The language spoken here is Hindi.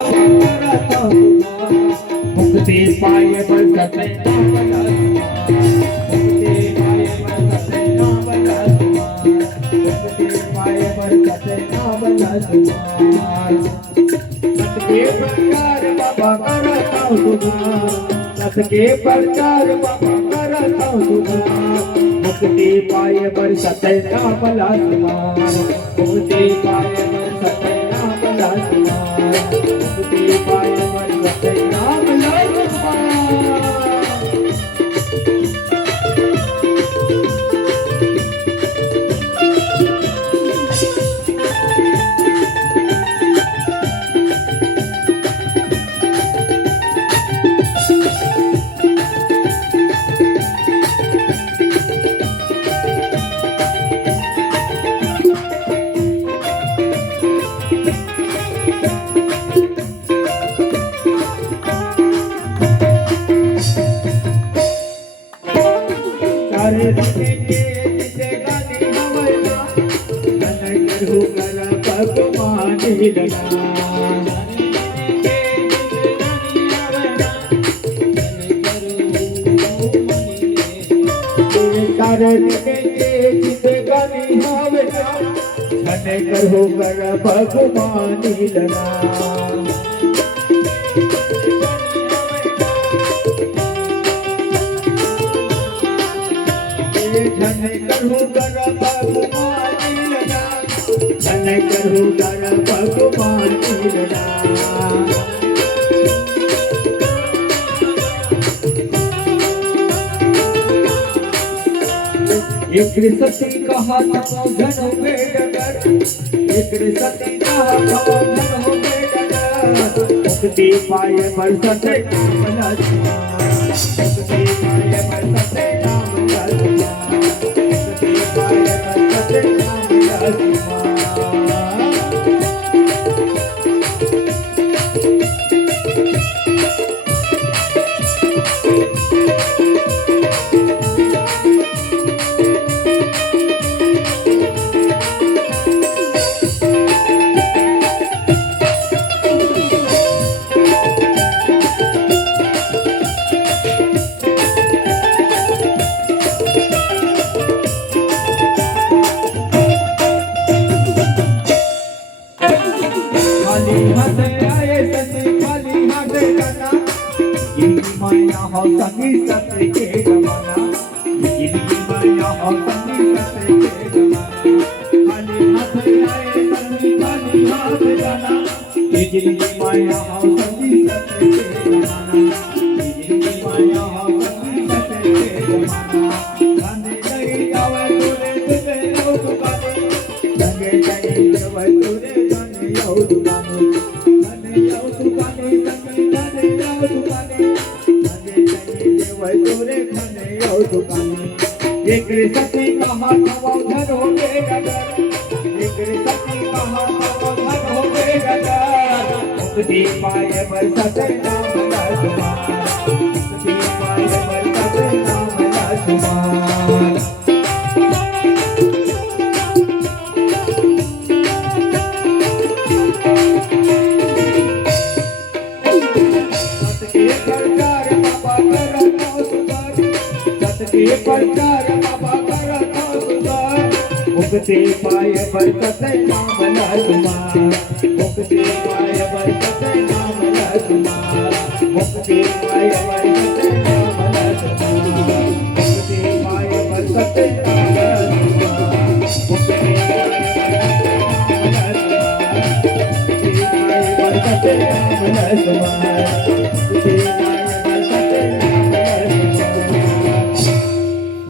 मुक्ति पाए बरसते नाम मुक्ति पाए बरसते नाम के प्रचार बाबा करता हूँ के प्रचार बाबा करता हूँ मुक्ति पाए बरसते नाम मुक्ति पाए बरसते नाम मुक्ति पाए बरसते नाम सारे दुनिया के जिसे गाने हवना मन करू कर भगवान हिलना सारे दुनिया के जिसे गाने हवना मन करू कर भगवान हिलना धन करू कर भगवान लीला धन करू कर भगवान लीला एक सती कहा था धन में डगर एक सती कहा था धन में डगर मुक्ति पाए बरसते नाम मुक्ति पाए बरसते नाम माया हो संगी सत्य के जमाना इनकी माया हो संगी सत्य के जमाना खाली हाथ आए संगी खाली हाथ जाना ये जिनकी माया हो संगी सत्य के जमाना ये जिनकी माया हो संगी सत्य के जमाना खाने गई जावे तूने तुझे लो दुकाने लगे गई जावे तूने जाने यो दुकाने जाने यो दुकाने संगी जाने यो दुकाने एक सती कहा था धन हो गए गगर एक सती कहा था धन हो गए गगर मुक्ति पाए बरसते नाम मुक्ति पाए बरसते नाम प्रचार बाबा करता सुधार मुक्ति पाए बरसते नाम मुक्ति पाए बरसते नाम मुक्ति पाए बरसते नाम मुक्ति पाए बरसते नाम मुक्ति पाए बरसते नाम